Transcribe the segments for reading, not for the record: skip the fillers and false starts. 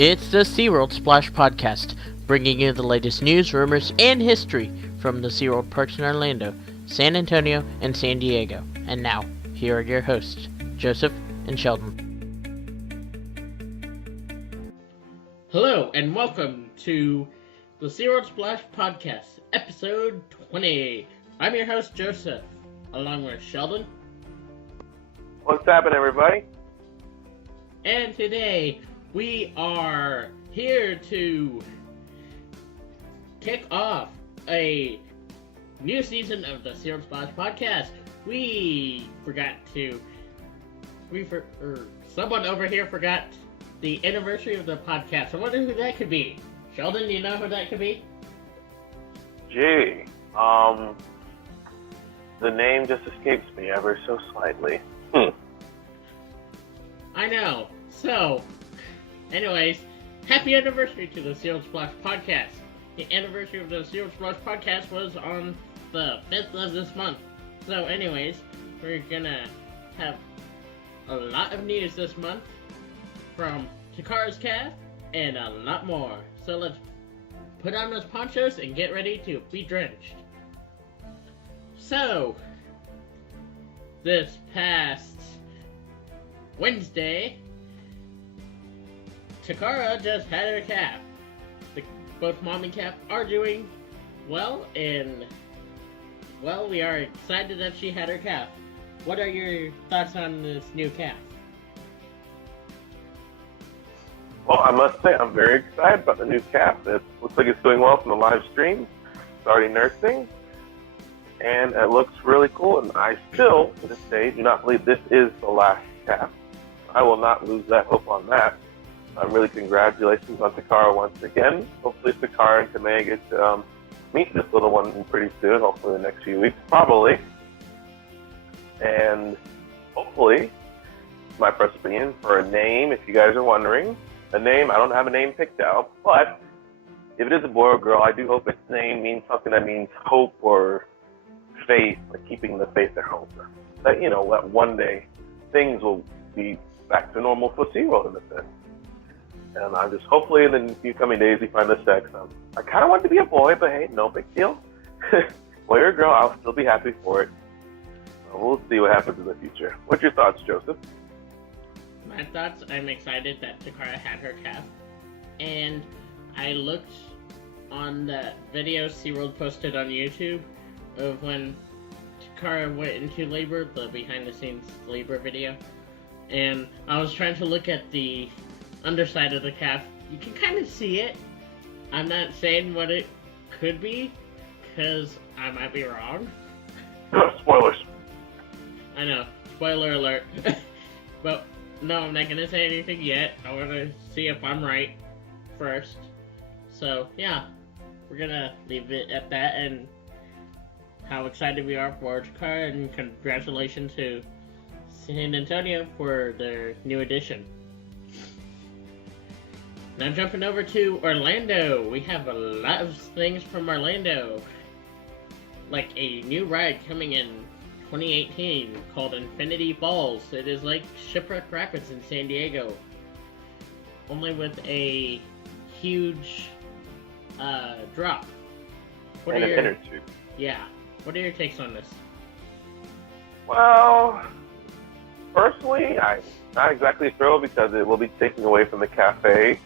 It's the SeaWorld Splash Podcast, bringing you the latest news, rumors, and history from the SeaWorld parks in Orlando, San Antonio, and San Diego. And now, here are your hosts, Joseph and Sheldon. Hello, and welcome to the SeaWorld Splash Podcast, episode 20. I'm your host, Joseph, along with Sheldon. What's happening, everybody? And today, we are here to kick off a new season of the SeaWorld Splash Podcast. Someone over here forgot the anniversary of the podcast. I wonder who that could be. Sheldon, do you know who that could be? Gee, the name just escapes me ever so slightly. I know. So, anyways, happy anniversary to the SeaWorld Splash Podcast. The anniversary of the SeaWorld Splash Podcast was on the 5th of this month. So, anyways, we're gonna have a lot of news this month from Takara's Caf and a lot more. So let's put on those ponchos and get ready to be drenched. So, this past Wednesday, Takara just had her calf. Both mom and calf are doing well, and well, we are excited that she had her calf. What are your thoughts on this new calf? Well, I must say I'm very excited about the new calf. It looks like it's doing well from the live stream. It's already nursing, and it looks really cool. And I still, to this day, do not believe this is the last calf. I will not lose that hope on that. Really, congratulations on Takara once again. Hopefully Takara and Kamei get to meet this little one pretty soon, hopefully in the next few weeks, probably. And hopefully, my first opinion for a name, if you guys are wondering, I don't have a name picked out, but if it is a boy or girl, I do hope its name means something that means hope or faith, like keeping the faith at home. That, that one day things will be back to normal for SeaWorld in a sense. And I'm just, hopefully in the few coming days we find the sex. I kind of want it to be a boy, but hey, no big deal. Boy or girl, I'll still be happy for it. We'll see what happens in the future. What's your thoughts, Joseph? My thoughts, I'm excited that Takara had her calf. And I looked on the video SeaWorld posted on YouTube of when Takara went into labor, the behind the scenes labor video. And I was trying to look at the underside of the calf. You can kind of see it. I'm not saying what it could be, because I might be wrong. Spoilers. I know. Spoiler alert. But no, I'm not going to say anything yet. I want to see if I'm right first. So, yeah. We're going to leave it at that, and how excited we are for Takara, and congratulations to San Antonio for their new addition. Now jumping over to Orlando, we have a lot of things from Orlando. Like a new ride coming in 2018 called Infinity Falls. It is like Shipwreck Rapids in San Diego, only with a huge drop. And an inner tube. Yeah. What are your takes on this? Well, personally, I'm not exactly thrilled because it will be taking away from the cafe.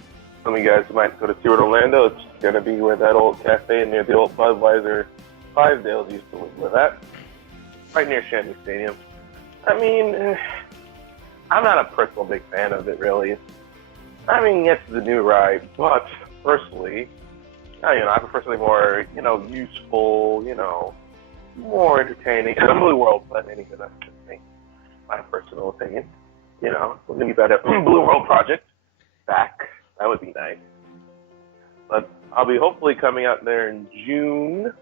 Some of you guys might go to SeaWorld Orlando. It's going to be where that old cafe near the old Budweiser Fivedales used to live at, right near Shandy Stadium. I mean, I'm not a personal big fan of it, really. I mean, yes, it's a new ride, but personally, I prefer something more, useful, more entertaining. Blue World, but anyway, that's just me. My personal opinion. We're going to be better at Blue World Project back. That would be nice. But I'll be hopefully coming out there in June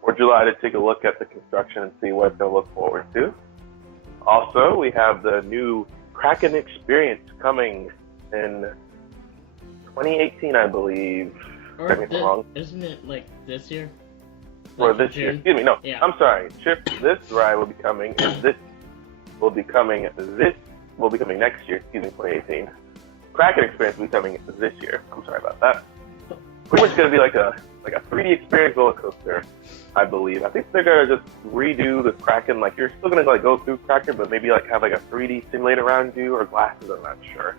or July to take a look at the construction and see what to look forward to. Also, we have the new Kraken experience coming in 2018, I believe. Correct me if I'm wrong. Isn't it like this year? Or this year. Excuse me, no. Yeah. I'm sorry. This ride will be coming, and this will be coming next year, 2018. Kraken experience will be coming this year. I'm sorry about that. Pretty much going to be like a 3D experience roller coaster, I believe. I think they're going to just redo the Kraken. Like, you're still going to like go through Kraken, but maybe like have like a 3D simulator around you or glasses. I'm not sure.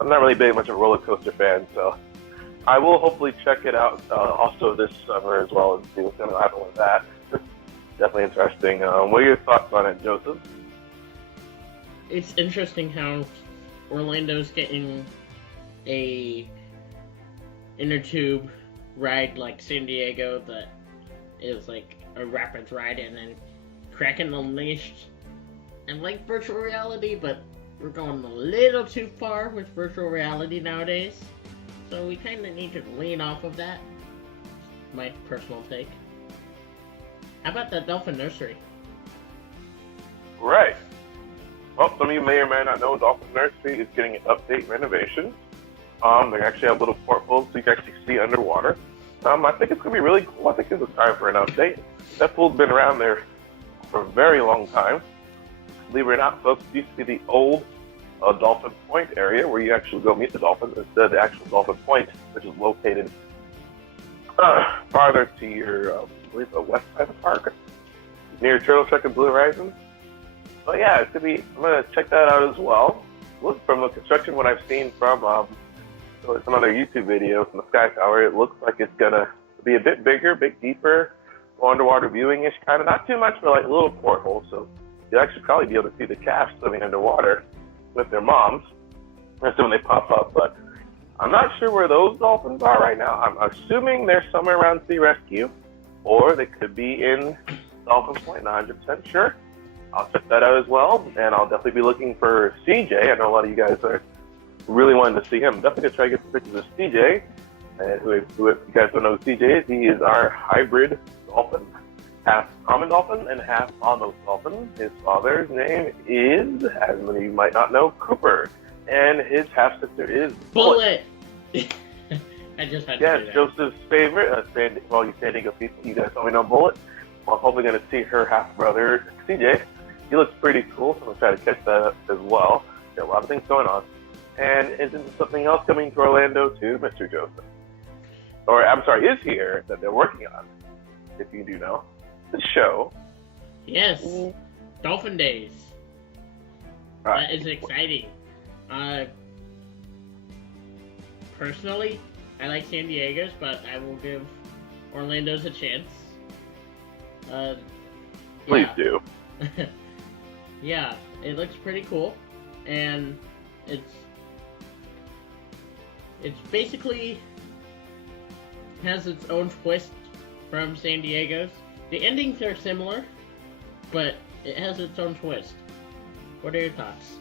I'm not really much of a roller coaster fan, so I will hopefully check it out also this summer as well and see what's going to happen with that. Definitely interesting. What are your thoughts on it, Joseph? It's interesting how Orlando's getting a inner tube ride like San Diego that is like a rapids ride, and then Kraken Unleashed and like virtual reality, but we're going a little too far with virtual reality nowadays, so we kind of need to lean off of that. My personal take. How about the Dolphin Nursery? Right. Well, some of you may or may not know Dolphin Nursery is getting an update renovation. They actually have little portholes so you can actually see underwater. I think it's going to be really cool. I think it's time for an update. That pool's been around there for a very long time. Believe it or not, folks, it used to be the old Dolphin Point area where you actually go meet the dolphins instead of the actual Dolphin Point, which is located farther to your, I believe, the west side of the park, near Turtle Truck and Blue Horizon. But yeah, I'm going to check that out as well. Look, from the construction, what I've seen from some other YouTube videos from the Sky Tower, it looks like it's going to be a bit bigger, a bit deeper, more underwater viewing-ish kind of. Not too much, but like a little porthole, so you'll actually probably be able to see the calves swimming underwater with their moms. That's when they pop up, but I'm not sure where those dolphins are right now. I'm assuming they're somewhere around Sea Rescue, or they could be in Dolphin Point, not 100% sure. I'll check that out as well, and I'll definitely be looking for CJ. I know a lot of you guys are really wanting to see him. Definitely gonna try to get some pictures of CJ. And who if you guys don't know who CJ is, he is our hybrid dolphin. Half common dolphin and half almost dolphin. His father's name is, as many of you might not know, Cooper. And his half-sister is Bullet! I just had to do that. Joseph's favorite. All you San Diego people, you guys probably know Bullet. Well, I'm hopefully going to see her half-brother, CJ. He looks pretty cool, so I'm going to try to catch that up as well. Got a lot of things going on. And isn't something else coming to Orlando too, Mr. Joseph? Or, I'm sorry, is here that they're working on, if you do know. The show. Yes. Dolphin Days. Right. That is exciting. Personally, I like San Diego's, but I will give Orlando's a chance. Please do. Yeah, it looks pretty cool, and it's basically has its own twist from San Diego's. The endings are similar, but it has its own twist. What are your thoughts?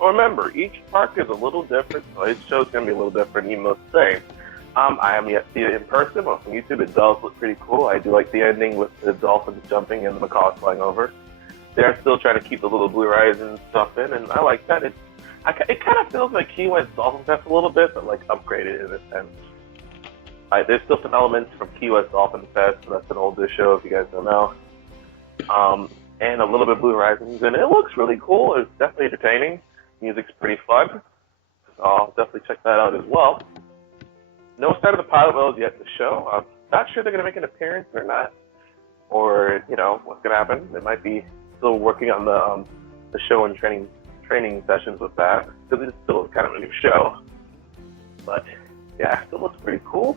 Well, remember, each park is a little different, so each show's going to be a little different, even though it's the same. I haven't yet seen it in person, but on YouTube it does look pretty cool. I do like the ending with the dolphins jumping and the macaws flying over. They're still trying to keep the little Blue Horizon stuff in, and I like that. It kind of feels like Key West Dolphin Fest a little bit, but like upgraded in a sense. There's still some elements from Key West Dolphin Fest, so that's an older show if you guys don't know. And a little bit of Blue Horizons, and it looks really cool. It's definitely entertaining. Music's pretty fun, so I'll definitely check that out as well. No sign of the pilot whales yet to show. I'm not sure they're going to make an appearance or not, or what's going to happen. They might be still working on the show and training sessions with that, because it's still kind of a new show. But yeah, it still looks pretty cool.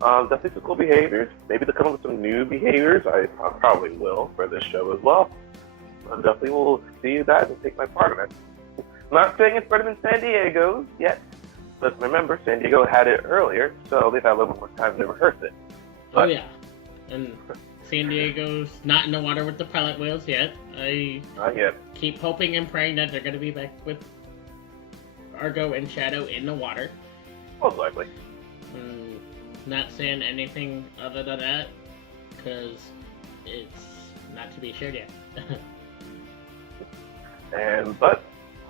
Definitely some cool behaviors. Maybe they'll come up with some new behaviors. I probably will for this show as well. I definitely will see that and take my part in it. I'm not saying it's better than San Diego's yet, but remember, San Diego had it earlier, so they've had a little more time to rehearse it. But, oh yeah, and San Diego's not in the water with the pilot whales yet. Not yet. Keep hoping and praying that they're going to be back with Argo and Shadow in the water. Most likely. Not saying anything other than that, because it's not to be shared yet. But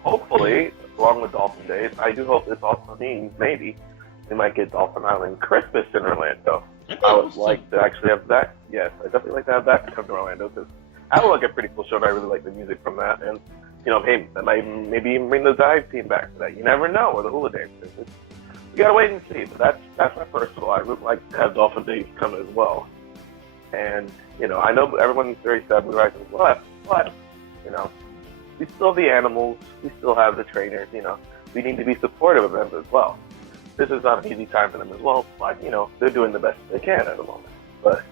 hopefully, along with Dolphin Days, I do hope this also means maybe we might get Dolphin Island Christmas in Orlando. I would like to actually have that. Yes, I'd definitely like to have that come to Orlando, because that would look a pretty cool show, and I really like the music from that. And maybe even bring the dive team back for that. You never know, or the hula dancers. We gotta wait and see. But that's my first goal. I would like to have Dolphin Days come as well. And I know everyone's very sad with Rise of the Left, but we still have the animals. We still have the trainers. We need to be supportive of them as well. This is not an easy time for them as well, but they're doing the best they can at the moment. But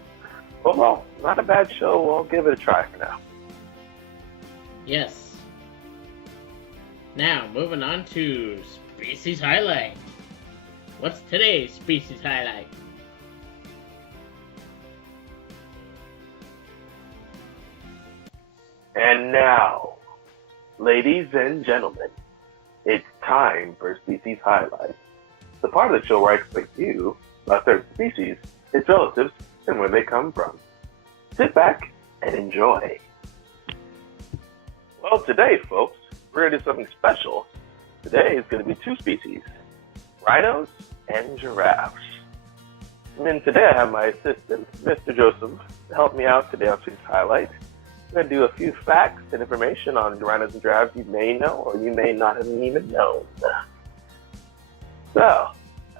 overall, not a bad show. We'll give it a try for now. Yes. Now, moving on to Species Highlight. What's today's Species Highlight? And now, ladies and gentlemen, it's time for Species Highlight, the part of the show where I explain to you about certain species, its relatives, and where they come from. Sit back and enjoy. Well, today, folks, we're going to do something special. Today is going to be two species, rhinos and giraffes. And then today I have my assistant, Mr. Joseph, to help me out today on Species Highlight. We're going to do a few facts and information on rhinos and giraffes you may know or you may not have even known. So,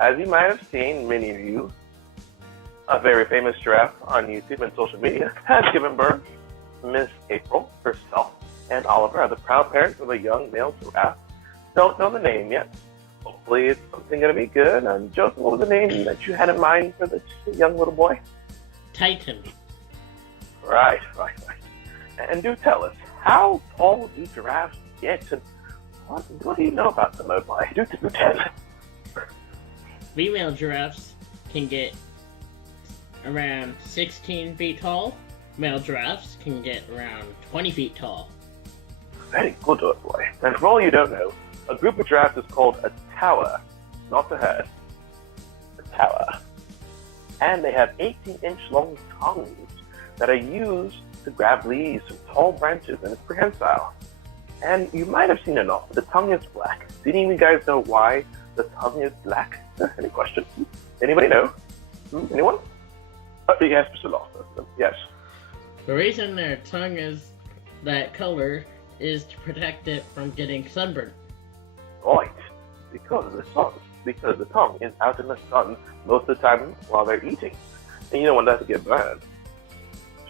as you might have seen, many of you, a very famous giraffe on YouTube and social media has given birth. Miss April herself and Oliver are the proud parents of a young male giraffe. Don't know the name yet. Hopefully it's something going to be good. And Joseph, what was the name that you had in mind for this young little boy? Titan. Right. And do tell us, how tall do giraffes get? And what do you know about them, oh boy? Do tell us. Female giraffes can get around 16 feet tall. Male giraffes can get around 20 feet tall. Very good, oh boy. And for all you don't know, a group of giraffes is called a tower, not a herd. A tower. And they have 18-inch long tongues that are used to grab leaves from tall branches, and it's prehensile. And you might have seen it all. The tongue is black. Do any of you guys know why the tongue is black? Any questions? Anybody know? Anyone? Yes, Mr. Lawson. Yes. The reason their tongue is that color is to protect it from getting sunburned. Right. Because of the sun. Because the tongue is out in the sun most of the time while they're eating. And you don't want that to get burned.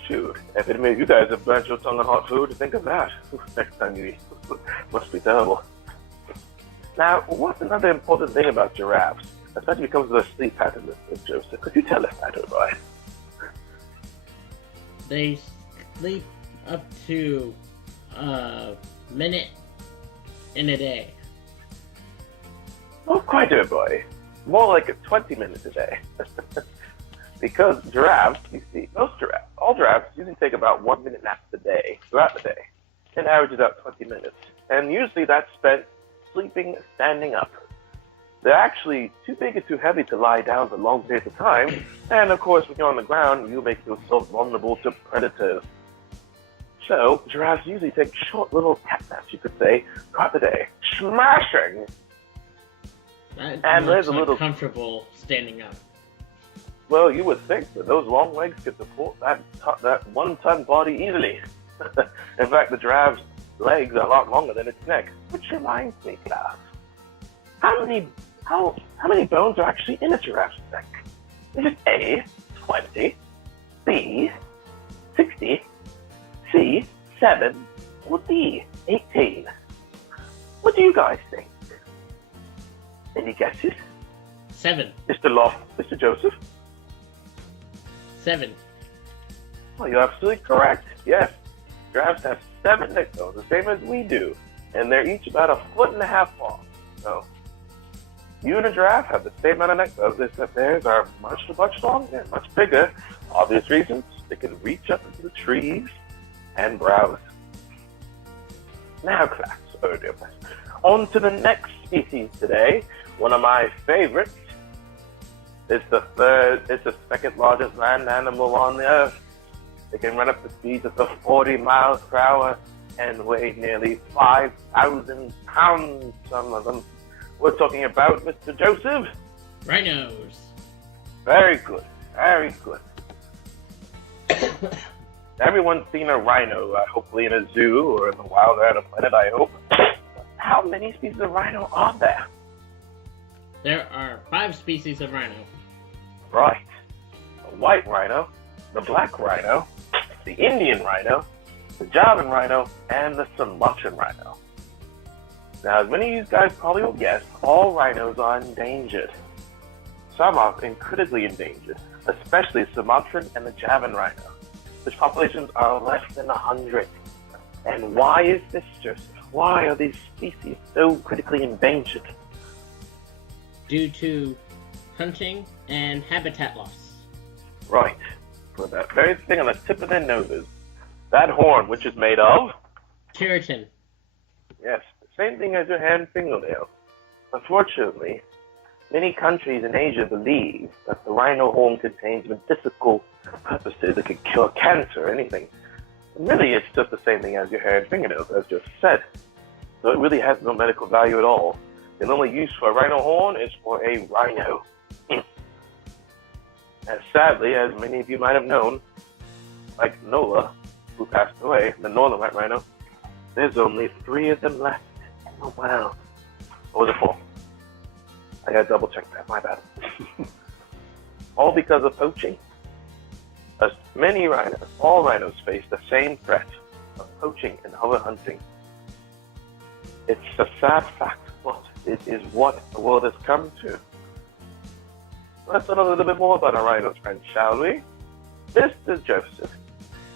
Shoot, if it made you guys have burnt your tongue on hot food, think of that. Next time you eat. Must be terrible. Now, what's another important thing about giraffes? Especially when it comes to their sleep pattern, Mr. Joseph. Could you tell us that, oh boy? They sleep up to a minute in a day. Not quite, oh boy. More like 20 minutes a day. Because giraffes, you see, all giraffes usually take about 1 minute naps a day, throughout the day. It averages out 20 minutes. And usually that's spent sleeping, standing up. They're actually too big and too heavy to lie down for long periods of time. And of course, when you're on the ground, you make yourself vulnerable to predators. So, giraffes usually take short little cat naps, you could say, throughout the day. Smashing! And there's a little comfortable standing up. Well, you would think that those long legs could support that 1-ton body easily. In fact, the giraffe's legs are a lot longer than its neck. Which reminds me, class, how many bones are actually in a giraffe's neck? Is it A, 20, B, 60, C, 7, or D, 18? What do you guys think? Any guesses? 7. Mr. Joseph? 7. Well, you're absolutely correct. Yes, giraffes have 7 neck bones, the same as we do, and they're each about 1.5 feet long. So, you and a giraffe have the same amount of neck bones, except theirs are much longer and much bigger. Obvious reasons, they can reach up into the trees and browse. Now, class, oh dear, on to the next species today. One of my favorites. It's the second largest land animal on the earth. They can run up to speeds of 40 miles per hour and weigh nearly 5,000 pounds, some of them. We're talking about Mr. Joseph. Rhinos. Very good, very good. Everyone's seen a rhino, hopefully in a zoo or in the wild or on a planet, I hope. How many species of rhino are there? There are 5 species of rhino. Right. The white rhino, the black rhino, the Indian rhino, the Javan rhino, and the Sumatran rhino. Now, as many of you guys probably will guess, all rhinos are endangered. Some are critically endangered, especially Sumatran and the Javan rhino, which populations are less than 100. And why is this, Joseph? Why are these species so critically endangered? Due to hunting and habitat loss. Right. For that very thing on the tip of their noses. That horn, which is made of? Keratin. Yes, the same thing as your hand fingernail. Unfortunately, many countries in Asia believe that the rhino horn contains medicinal purposes that could cure cancer or anything. And really, it's just the same thing as your hair and fingernails, as just said. So it really has no medical value at all. The only use for a rhino horn is for a rhino. And sadly, as many of you might have known, like Nola, who passed away, the northern white rhino, there's only 3 of them left. Oh, wow. Or was it 4? I gotta double check that, my bad. All because of poaching. As many rhinos, all rhinos face the same threat of poaching and overhunting. It's a sad fact, but it is what the world has come to. Let's learn a little bit more about our rhinos, friends, shall we? Mr. Joseph.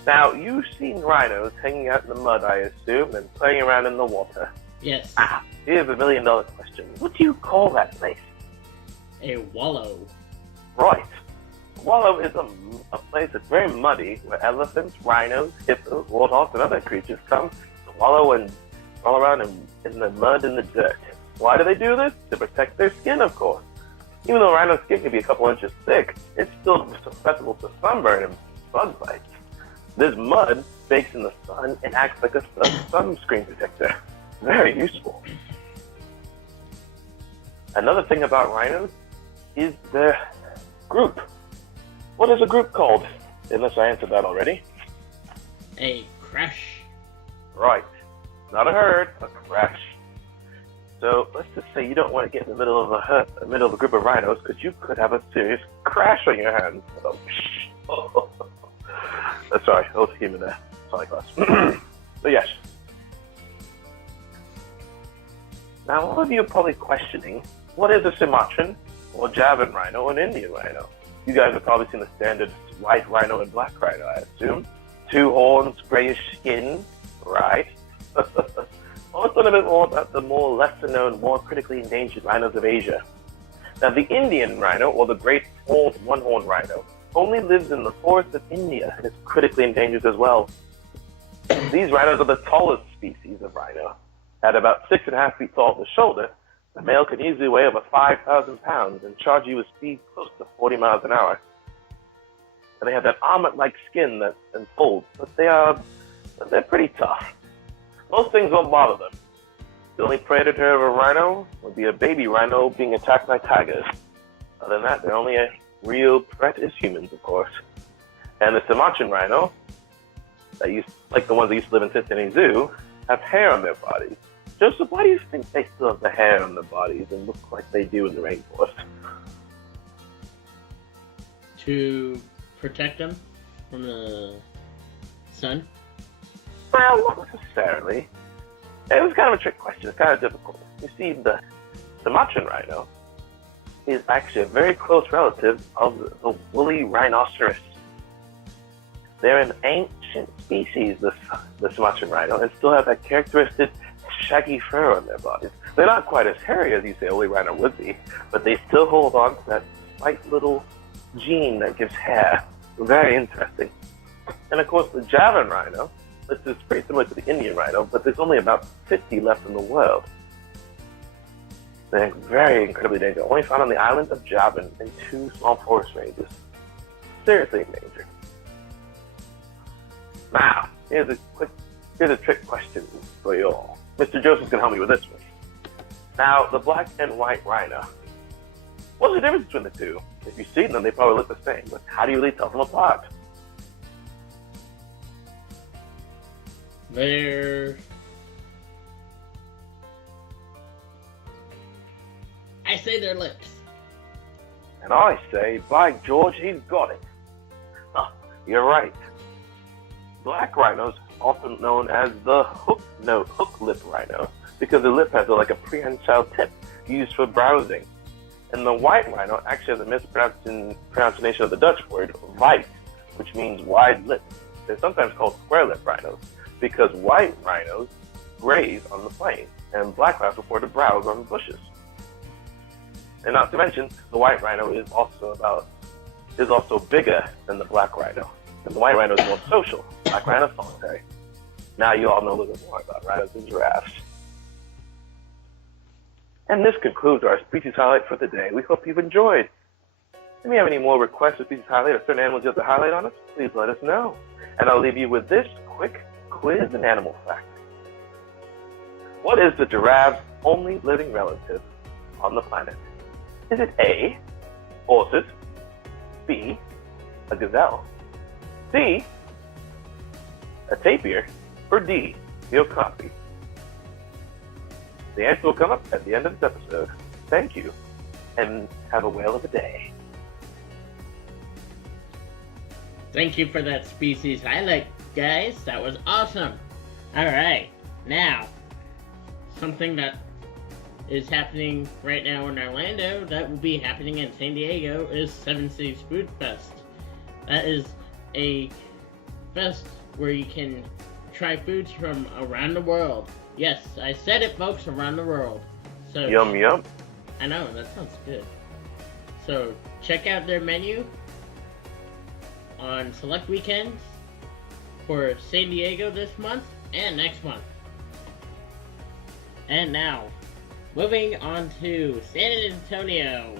Now, you've seen rhinos hanging out in the mud, I assume, and playing around in the water. Yes. Here's a $1 million question. What do you call that place? A wallow. Right. Wallow is a place that's very muddy, where elephants, rhinos, hippos, warthogs, and other creatures come to wallow and roll around in the mud and the dirt. Why do they do this? To protect their skin, of course. Even though rhino's skin can be a couple inches thick, it's still susceptible to sunburn and bug bites. This mud bakes in the sun and acts like a sunscreen protector. Very useful. Another thing about rhinos is their group. What is a group called? Unless I answered that already. A crash. Right. Not a herd, a crash. So let's just say you don't want to get in the middle of a group of rhinos, because you could have a serious crash on your hands. Oh, sorry, a little humor there. Sorry, class. So yes. Now, all of you are probably questioning, what is a Sumatran or Javan rhino or an Indian rhino? You guys have probably seen the standard white rhino and black rhino, I assume. 2 horns, grayish skin, right? Well, let's learn a bit more about the more lesser-known, more critically endangered rhinos of Asia. Now, the Indian rhino, or the great horned one-horned rhino, only lives in the forests of India and is critically endangered as well. These rhinos are the tallest species of rhino. At about 6.5 feet tall at the shoulder, the male can easily weigh over 5,000 pounds and charge you with speed close to 40 miles an hour. And they have that armor-like skin that unfolds, but they're pretty tough. Most things won't bother them. The only predator of a rhino would be a baby rhino being attacked by tigers. Other than that, their only real threat is humans, of course. And the Sumatran rhino, like the ones that used to live in Cincinnati Zoo, have hair on their bodies. Joseph, why do you think they still have the hair on their bodies and look like they do in the rainforest? To protect them from the sun? Well, not necessarily. It was kind of a trick question. It's kind of difficult. You see, the Sumatran rhino is actually a very close relative of the woolly rhinoceros. They're an ancient species, the Sumatran rhino, and still have that characteristic shaggy fur on their bodies. They're not quite as hairy as you say a woolly rhino would be, but they still hold on to that slight little gene that gives hair. Very interesting. And of course, the Javan rhino, this is pretty similar to the Indian rhino, but there's only about 50 left in the world. They're very incredibly dangerous. Only found on the island of Javan in 2 small forest ranges. Seriously endangered. Now, here's a trick question for you all. Mr. Joseph can help me with this one. Now, the black and white rhino. What's the difference between the two? If you've seen them, they probably look the same, but how do you really tell them apart? They're... I say their lips. And I say, by George, he's got it. Huh, you're right. Black rhinos, often known as the hook lip rhino, because the lip has like a prehensile tip used for browsing. And the white rhino actually has a mispronunciation of the Dutch word wijd, which means wide lip. They're sometimes called square lip rhinos because white rhinos graze on the plain and black rhinos prefer to browse on bushes. And not to mention, the white rhino is also bigger than the black rhino. And the white rhino is more social. Black rhino is solitary. Now you all know a little bit more about rhinos and giraffes. And this concludes our species highlight for the day. We hope you've enjoyed. If you have any more requests for species highlight or certain animals you have to highlight on us, please let us know. And I'll leave you with this quick quiz and animal fact. What is the giraffe's only living relative on the planet? Is it A, horses, B, a gazelle, C, a tapir, or D, the okapi? The answer will come up at the end of this episode. Thank you, and have a whale of a day. Thank you for that species highlight, guys. That was awesome. Alright, now, something that is happening right now in Orlando that will be happening in San Diego is Seven Cities Food Fest. That is a fest where you can try foods from around the world. Yes, I said it, folks, around the world. So Yum, yum. I know, that sounds good. So check out their menu on select weekends for San Diego this month and next month. And now, moving on to San Antonio.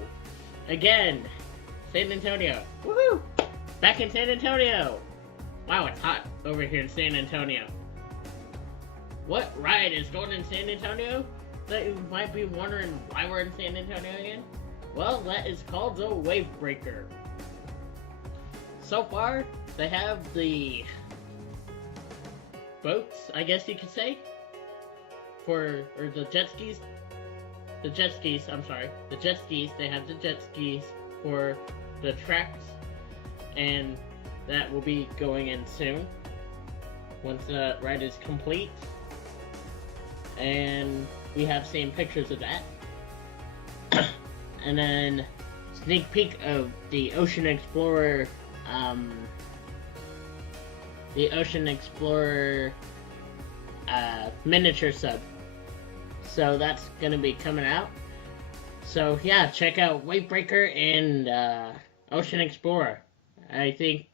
Again, San Antonio. Woohoo! Back in San Antonio. Wow, it's hot over here in San Antonio. What ride is going in San Antonio? That you might be wondering why we're in San Antonio again? Well, that is called the Wave Breaker. So far, they have the boats, I guess you could say, or the jet skis. The jet skis, they have the jet skis for the tracks, and that will be going in soon, once the ride is complete. And we have seen pictures of that. And then, sneak peek of the Ocean Explorer, miniature sub. So that's gonna be coming out. So yeah, check out Wavebreaker and Ocean Explorer. I think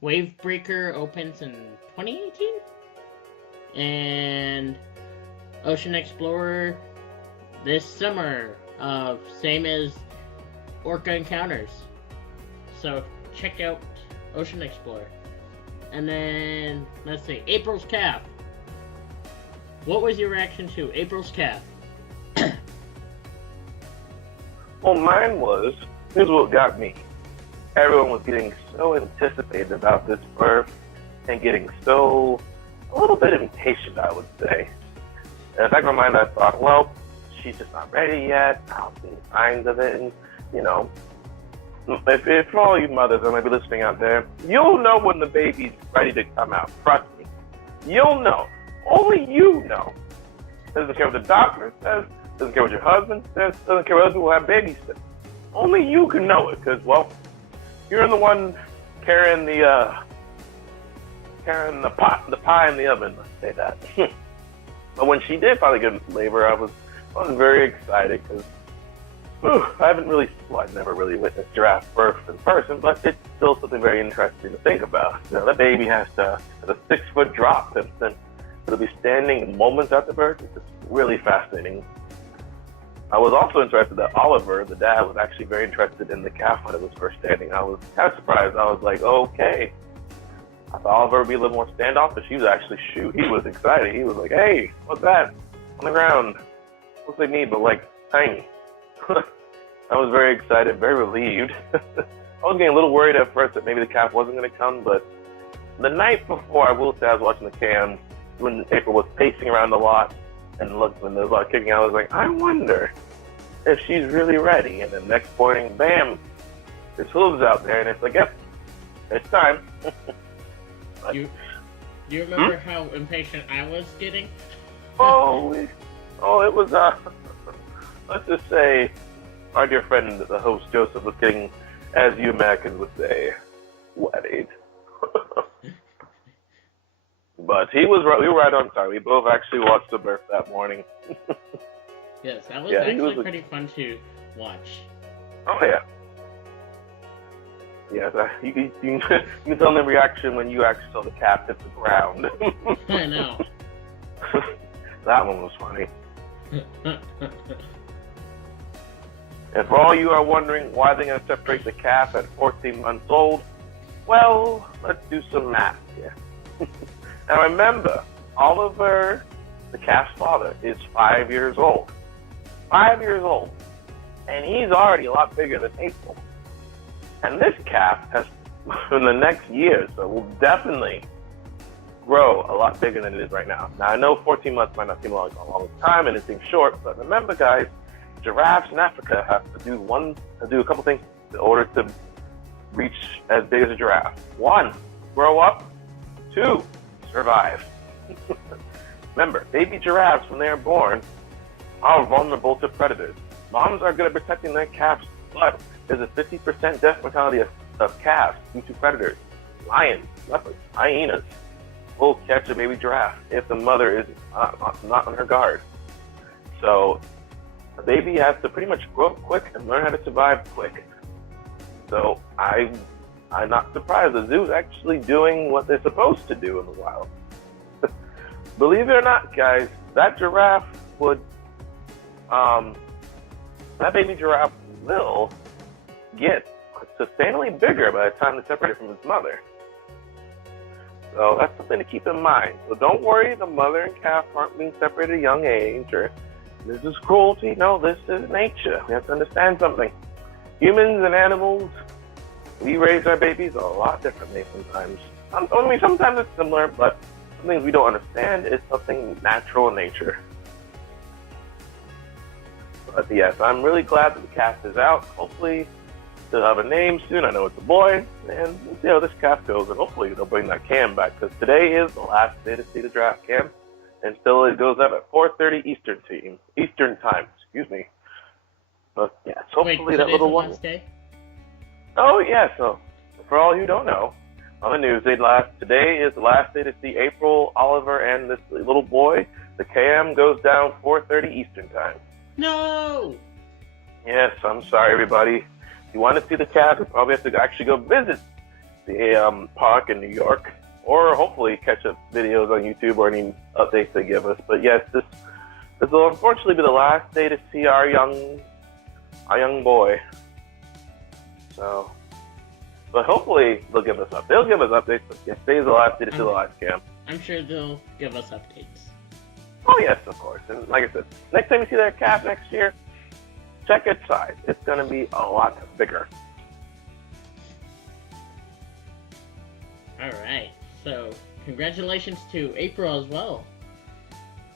Wavebreaker opens in 2018, and Ocean Explorer this summer. Same as Orca Encounters. So check out Ocean Explorer. And then let's see, April's Calf. What was your reaction to April's Calf? Well, mine was, here's what got me. Everyone was getting so anticipated about this birth and getting so, a little bit impatient, I would say. And in the back of my mind, I thought, well, she's just not ready yet. I don't see any signs of it. And, you know, if for all you mothers that might be listening out there, you'll know when the baby's ready to come out. Trust me. You'll know. Only you know. Doesn't care what the doctor says. Doesn't care what your husband says. Doesn't care what other people have babysit. Only you can know it, because, well, you're the one carrying the pie in the oven. Let's say that. But when she did finally get into labor, I was very excited because I've never really witnessed giraffe birth in person, but it's still something very interesting to think about. You know, that baby has a 6-foot drop, and then it'll be standing moments after birth. It's just really fascinating. I was also interested that Oliver, the dad, was actually very interested in the calf when it was first standing. I was kind of surprised. I was like, okay. I thought Oliver would be a little more standoffish. He was actually, he was excited. He was like, hey, what's that on the ground? Looks like me, but like tiny. I was very excited, very relieved. I was getting a little worried at first that maybe the calf wasn't going to come, but the night before, I will say I was watching the cam when April was pacing around a lot and looked when there was a lot of kicking out. I was like, I wonder if she's really ready. And the next morning, bam, there's hooves out there, and it's like, yep, it's time. Do you remember how impatient I was getting? Oh, it was, let's just say, our dear friend, the host, Joseph, was getting, as you Americans would say, wedded. But we were right on time. We both actually watched the birth that morning. Yes, that was actually pretty fun to watch. Oh, yeah. Yes, you can tell the reaction when you actually saw the calf hit the ground. I know. That one was funny. And for all you are wondering why they're going to separate the calf at 14 months old, well, let's do some math here. Now remember, Oliver, the calf's father, is 5 years old. 5 years old. And he's already a lot bigger than April. And this calf has, in the next year, so will definitely grow a lot bigger than it is right now. Now I know 14 months might not seem like a long time and it seems short, but remember guys, giraffes in Africa have to do a couple things in order to reach as big as a giraffe. 1, grow up. 2, survive. Remember, baby giraffes, when they are born, are vulnerable to predators. Moms are good at protecting their calves, but there's a 50% death mortality of calves due to predators. Lions, leopards, hyenas will catch a baby giraffe if the mother is not on her guard. So the baby has to pretty much grow up quick and learn how to survive quick. So I'm not surprised. The zoo's actually doing what they're supposed to do in the wild. Believe it or not, guys, that giraffe would, that baby giraffe will get sustainably bigger by the time they separate it from its mother. So that's something to keep in mind. So don't worry, the mother and calf aren't being separated at a young age, or this is cruelty. No, this is nature. We have to understand something. Humans and animals, we raise our babies a lot differently sometimes. Sometimes it's similar, but some things we don't understand is something natural in nature. But yes, I'm really glad that the calf is out. Hopefully they'll have a name soon. I know it's a boy, and we'll see how this calf goes, and hopefully they'll bring that cam back, because today is the last day to see the giraffe cam, and still it goes up at 4:30 Eastern time. Excuse me. But yes, hopefully that little one. Last day? Oh yeah. So for all who don't know, on the news, today is the last day to see April, Oliver, and this little boy. The cam goes down 4:30 Eastern time. No. Yes, I'm sorry, everybody. If you want to see the calf, you probably have to actually go visit the park in New York, or hopefully catch up videos on YouTube or any updates they give us. But yes, this will unfortunately be the last day to see our young boy. So, but hopefully they'll give us updates. They'll give us updates. But yes, today's the last day to see the live cam. I'm sure they'll give us updates. Oh yes, of course. And like I said, next time you see that calf next year, check its size. It's going to be a lot bigger. All right. So, congratulations to April as well.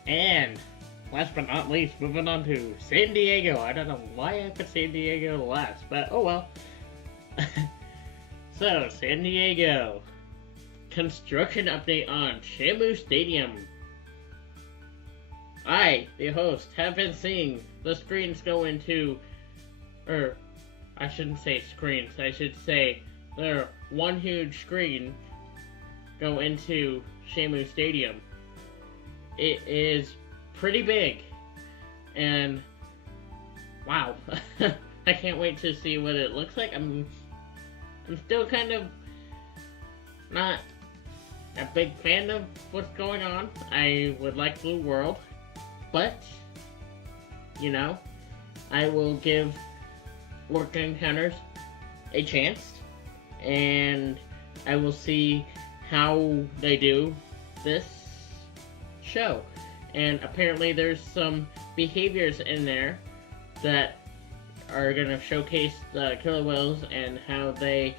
And last but not least, moving on to San Diego. I don't know why I put San Diego last, but oh well. So, San Diego. Construction update on Shamu Stadium. I, the host, have been seeing the screens go into, or I shouldn't say screens, I should say the one huge screen go into Shamu Stadium. It is pretty big, and wow, I can't wait to see what it looks like. I'm still kind of not a big fan of what's going on. I would like Blue World, but you know, I will give Work Encounters a chance, and I will see how they do this show. And apparently there's some behaviors in there that are going to showcase the killer whales and how they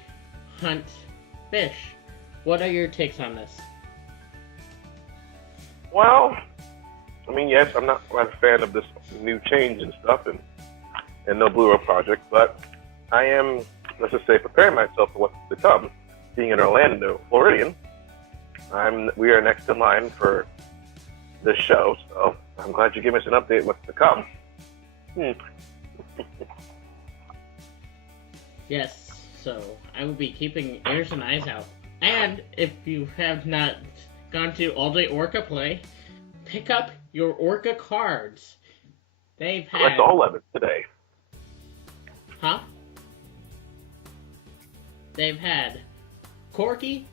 hunt fish what are your takes on this? Well, I mean, yes, I'm not quite a fan of this new change and stuff, and no Blue World project, but I am, let's just say, preparing myself for what's to come. Being an Orlando Floridian, we are next in line for this show, so I'm glad you gave us an update what's to come. Yes, so I will be keeping ears and eyes out. And if you have not gone to All Day Orca Play, pick up your Orca cards. They've had... Collect all of it today. Huh? They've had Corky,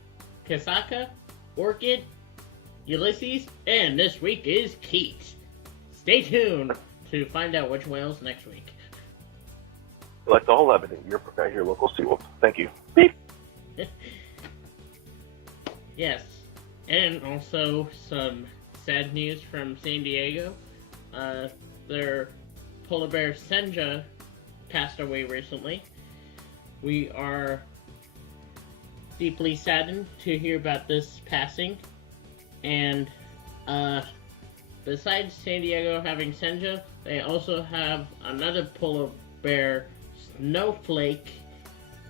Kasaka, Orchid, Ulysses, and this week is Keat. Stay tuned to find out which whales next week. Collect all 11 at your local SeaWorld. Thank you. Beep. Yes, and also some sad news from San Diego. Their polar bear Senja passed away recently. We are deeply saddened to hear about this passing, and besides San Diego having Senja, they also have another polar bear, Snowflake,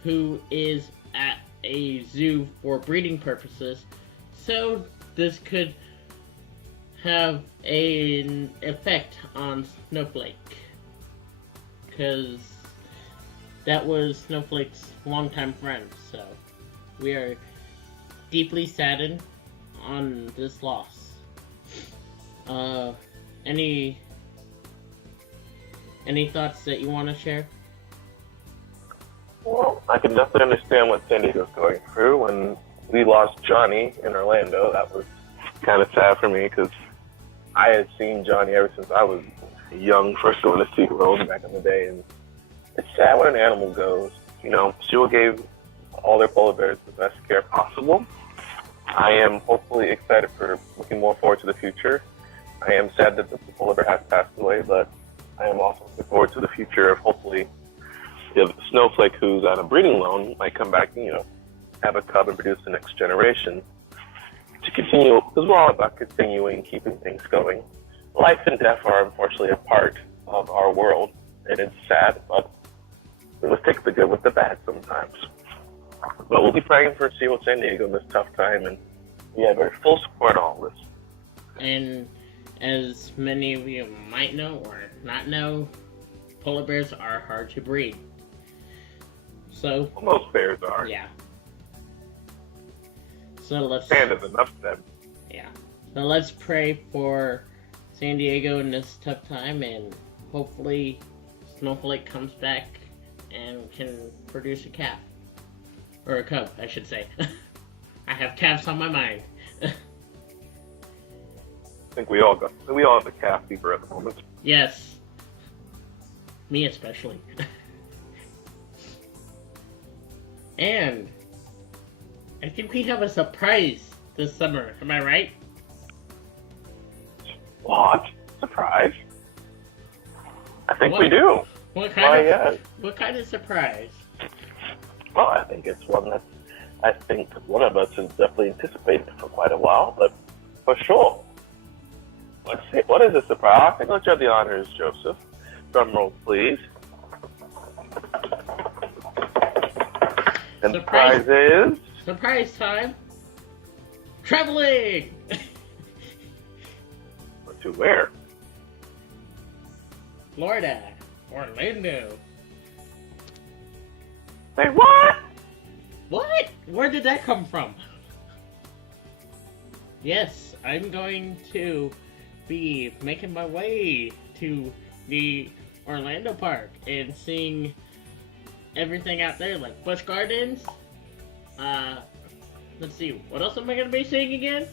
who is at a zoo for breeding purposes. So this could have an effect on Snowflake, because that was Snowflake's longtime friend. So we are deeply saddened on this loss. Any thoughts that you want to share? Well, I can definitely understand what San Diego's going through. When we lost Johnny in Orlando, that was kind of sad for me because I had seen Johnny ever since I was young, first going to SeaWorld back in the day, and it's sad when an animal goes. You know, SeaWorld gave all their polar bears the best care possible. I am hopefully excited for looking more forward to the future. I am sad that the polar bear has passed away, but I am also looking forward to the future of hopefully the Snowflake, who's on a breeding loan, might come back and, have a cub and produce the next generation to continue, because we're all about continuing, keeping things going. Life and death are unfortunately a part of our world, and it's sad, but we must take the good with the bad sometimes. But we'll be praying for SeaWorld San Diego in this tough time, and we have our full support on all this. And as many of you might know or not know, polar bears are hard to breed. So Most bears are. yeah. So let's. Pandas, enough said. Yeah. So let's pray for San Diego in this tough time, and hopefully Snowflake comes back and can produce a calf. Or a cub, I should say. I have calves on my mind. I think we all have a calf fever at the moment. Yes. Me especially. And I think we have a surprise this summer. Am I right? What? Surprise? I think What? we do. What kind yes. What kind of surprise? Well, I think it's one that I think one of us has definitely anticipated for quite a while, but for sure. Let's see. What is the surprise? I think let's have the honors, Joseph. Drum roll, please. And the prize is... Surprise time! Traveling! To where? Florida. Orlando. Say what? What? Where did that come from? Yes, I'm going to be making my way to the Orlando Park and seeing everything out there, like Busch Gardens. Let's see, what else am I going to be seeing again?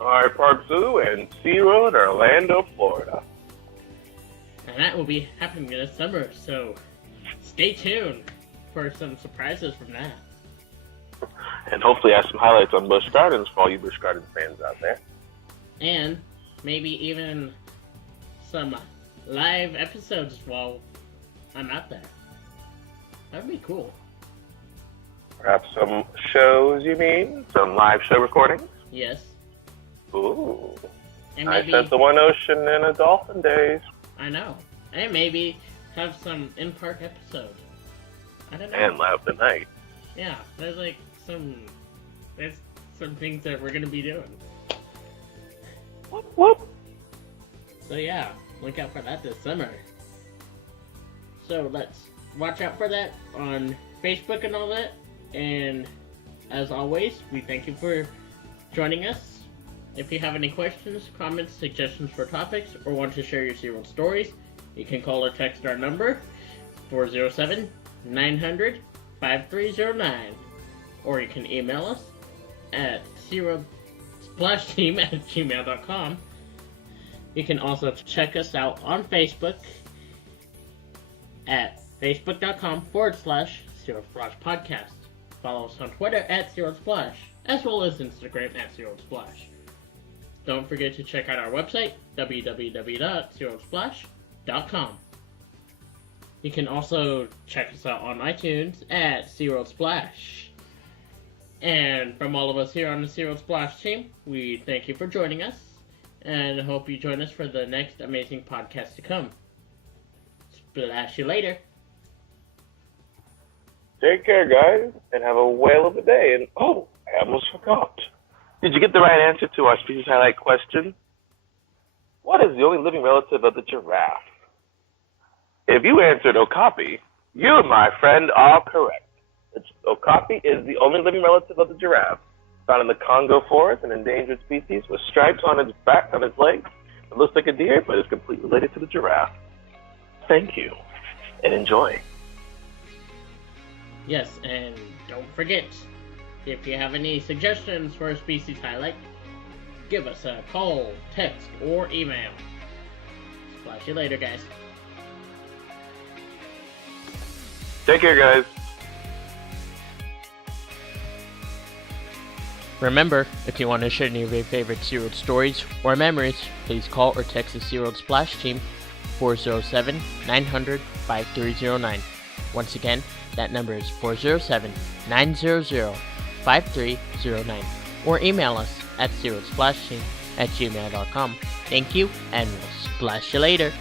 Our Park Zoo and SeaWorld, Orlando, Florida. And that will be happening this summer, so stay tuned for some surprises from that. And hopefully have some highlights on Busch Gardens for all you Busch Gardens fans out there. And maybe even some live episodes while I'm out there. That would be cool. Perhaps some shows, you mean? Some live show recordings? Yes. Ooh. And I maybe, sent the one ocean in a dolphin days. I know. And maybe have some in-park episodes. I don't know. And Loud Tonight. Yeah, there's some things that we're gonna be doing. Whoop, whoop. So yeah, look out for that this summer. So let's watch out for that on Facebook and all that. And as always, we thank you for joining us. If you have any questions, comments, suggestions for topics, or want to share your SeaWorld stories, you can call or text our number, 407-900-5309. Or you can email us at SeaWorldSplashTeam@gmail.com. You can also check us out on Facebook at facebook.com/SeaWorld Podcast. Follow us on Twitter at SeaWorld Splash, as well as Instagram at SeaWorld Splash. Don't forget to check out our website, www.SeaWorldSplash.com. You can also check us out on iTunes at SeaWorld Splash. And from all of us here on the SeaWorld Splash team, we thank you for joining us, and hope you join us for the next amazing podcast to come. Splash you later. Take care, guys, and have a whale of a day. And, oh, I almost forgot. Did you get the right answer to our species highlight question? What is the only living relative of the giraffe? If you answered okapi, you, my friend, are correct. Okapi is the only living relative of the giraffe, found in the Congo forest, an endangered species with stripes on its back, on its legs. It looks like a deer, but is completely related to the giraffe. Thank you, and enjoy. Yes, and don't forget, if you have any suggestions for a species highlight, give us a call, text, or email. Splash you later, guys. Take care, guys. Remember, if you want to share any of your favorite SeaWorld stories or memories, please call or text the SeaWorld Splash Team 407-900-5309. Once again, that number is 407-900-5309. Or email us at SeaWorldSplashTeam@gmail.com. Thank you, and we'll splash you later.